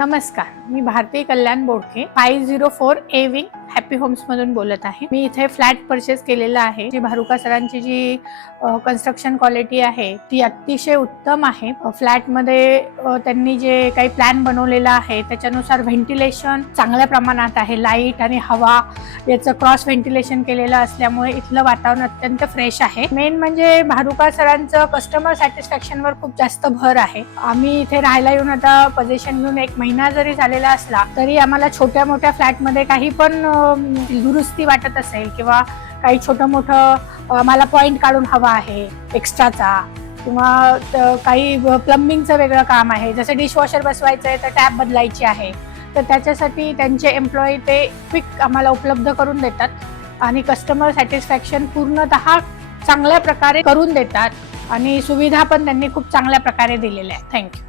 नमस्कार, मी भारती कल्याण बोडके 504 A wing happy homes मधून बोलत आहे। मी इथे फ्लॅट परचेस केलेला आहे। जी भारुका सरांची जी कन्स्ट्रक्शन क्वालिटी आहे ती अतिशय उत्तम आहे। फ्लॅट मध्ये त्यांनी जे काही प्लॅन बनवलेला आहे त्याच्यानुसार व्हेंटिलेशन चांगल्या प्रमाणात आहे। लाईट आणि हवा याचं क्रॉस व्हेंटिलेशन केलेलं असल्यामुळे इथलं वातावरण अत्यंत फ्रेश आहे। मेन म्हणजे भारुका सरांचं कस्टमर सॅटिस्फॅक्शन वर खूप जास्त भर आहे। आम्ही इथे राहायला येऊन आता पोझिशन घेऊन 1 महिना जरी झालेला असला तरी आम्हाला छोट्या मोठ्या फ्लॅट मध्ये काही पण दुरुस्ती वाटत असेल किंवा काही छोटं मोठं मला पॉइंट काढून हवा आहे एक्स्ट्राचा किंवा काही प्लंबिंगचं वेगळं काम आहे, जसं डिशवॉशर बसवायचं आहे तर टॅप बदलायची आहे, तर त्याच्यासाठी त्यांचे एम्प्लॉई ते क्विक आम्हाला उपलब्ध करून देतात आणि कस्टमर सॅटिस्फॅक्शन पूर्णतः चांगल्या प्रकारे करून देतात आणि सुविधा पण त्यांनी खूप चांगल्या प्रकारे दिलेल्या आहेत। थँक्यू।